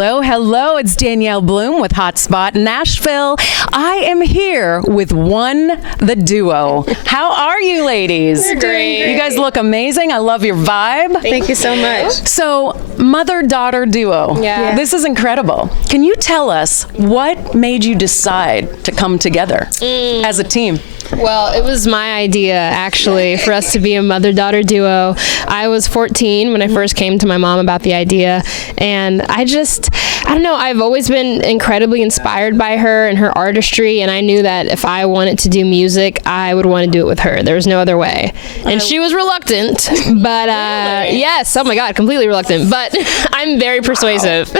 Hello, hello. It's Danielle Bloom with Hotspot Nashville. I am here with the duo. How are you, ladies? We're great. You guys look amazing. I love your vibe. Thank you so much. So, mother-daughter duo. Yeah. This is incredible. Can you tell us what made you decide to come together as a team? Well, it was my idea, actually, for us to be a mother-daughter duo. I was 14 when I first came to my mom about the idea, and I don't know, I've always been incredibly inspired by her and her artistry, and I knew that if I wanted to do music, I would want to do it with her. There was no other way. And she was reluctant, but Really? yes, oh my God, completely reluctant, but I'm very persuasive.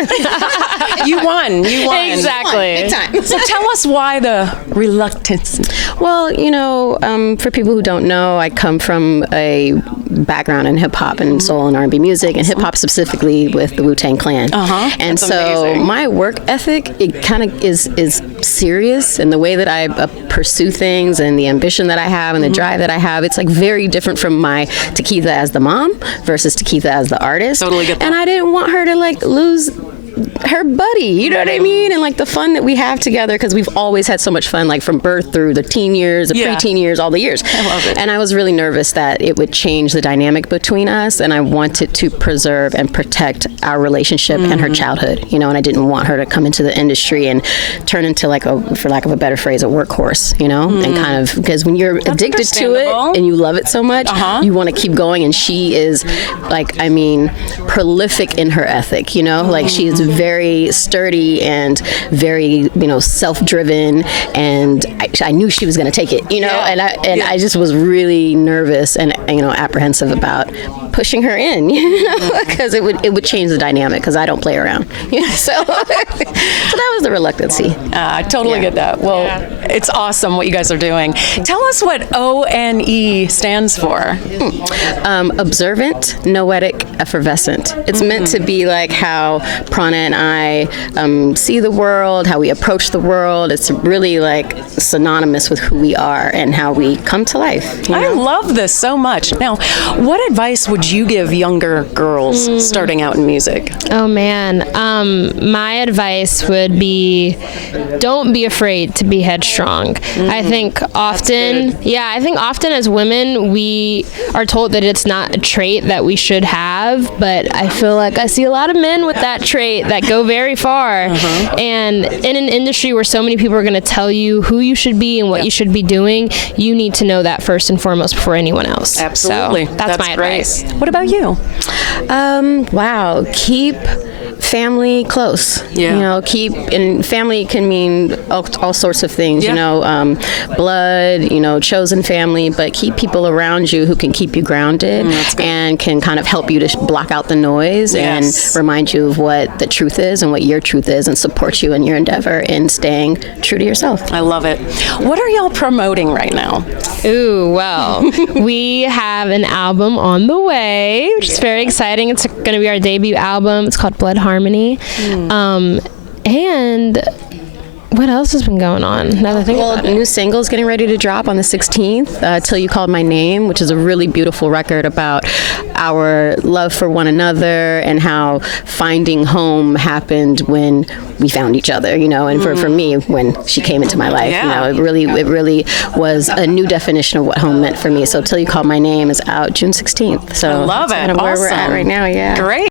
You won. Exactly. Big time. So tell us why the reluctance. Well, you know, for people who don't know, I come from a background in hip hop and soul and R&B music, and hip hop specifically with the Wu-Tang Clan. And That's so amazing. my work ethic, it kind of is serious, and the way that I pursue things and the ambition that I have and the drive that I have, it's like very different from my Takitha as the mom versus Takitha as the artist. Totally get that. And I didn't want her to like lose her buddy, you know what I mean? And like the fun that we have together, because we've always had so much fun, like from birth through the teen years, the preteen years, all the years. I love it. And I was really nervous that it would change the dynamic between us, and I wanted to preserve and protect our relationship and her childhood, you know, and I didn't want her to come into the industry and turn into like for lack of a better phrase, a workhorse, you know, and kind of, because when you're addicted to it understandable. and you love it so much, you want to keep going, and she is like, I mean, prolific in her ethic, you know, like she is very sturdy and very, you know, self-driven, and I knew she was going to take it, you know, and I just was really nervous and, you know, apprehensive about pushing her in, you know, because it would change the dynamic, because I don't play around, you know, so that was the reluctancy. I totally get that. Well, it's awesome what you guys are doing. Tell us what ONE stands for. Observant, noetic, effervescent. It's meant to be like how Prana and I see the world, how we approach the world. It's really like synonymous with who we are and how we come to life. You know? I love this so much. Now, what advice would you give younger girls starting out in music? Oh man, my advice would be, don't be afraid to be headstrong. I think often as women we are told that it's not a trait that we should have, but I feel like I see a lot of men with that trait that go very far. And in an industry where so many people are going to tell you who you should be and what you should be doing, you need to know that first and foremost before anyone else. Absolutely. So that's my great. advice. What about you? Wow, keep family close. Yeah. You know, and family can mean all sorts of things, you know, blood, you know, chosen family, but keep people around you who can keep you grounded and can kind of help you to block out the noise and remind you of what the truth is and what your truth is, and support you in your endeavor in staying true to yourself. I love it. What are y'all promoting right now? Ooh, well, we have an album on the way, which is very exciting. It's going to be our debut album. It's called Blood Harmony. And what else has been going on? Now that I think about it. New single's getting ready to drop on the 16th, Till You Called My Name, which is a really beautiful record about our love for one another and how finding home happened when we found each other, you know, and for me, when she came into my life, you know, it really was a new definition of what home meant for me. So Till You Called My Name is out June 16th. So I love that's it. kind of where we're Awesome. at right now, Great.